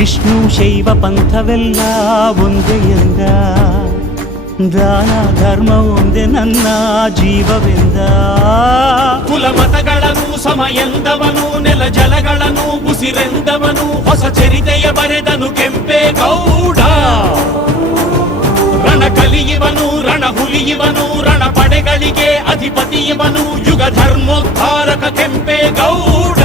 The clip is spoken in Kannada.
ವಿಷ್ಣು ಶೈವ ಪಂಥವೆಲ್ಲ ಒಂದೇ ಎಂದ, ದಾನ ಧರ್ಮ ಒಂದೇ ನನ್ನ ಜೀವವೆಂದ. ಕುಲಮತಗಳನ್ನು ಸಮ ಎಂದವನು, ನೆಲ ಜಲಗಳನ್ನು ಉಸಿರೆಂದವನು, ಹೊಸ ಚರಿತೆಯ ಬರೆದನು ಕೆಂಪೇಗೌಡ. ರಣ ಕಲಿಯುವನು, ರಣ ಹುಲಿಯುವನು, ರಣ ಪಡೆಗಳಿಗೆ ಅಧಿಪತಿಯವನು, ಯುಗ ಧರ್ಮೋದ್ಧಾರಕ ಕೆಂಪೇಗೌಡ.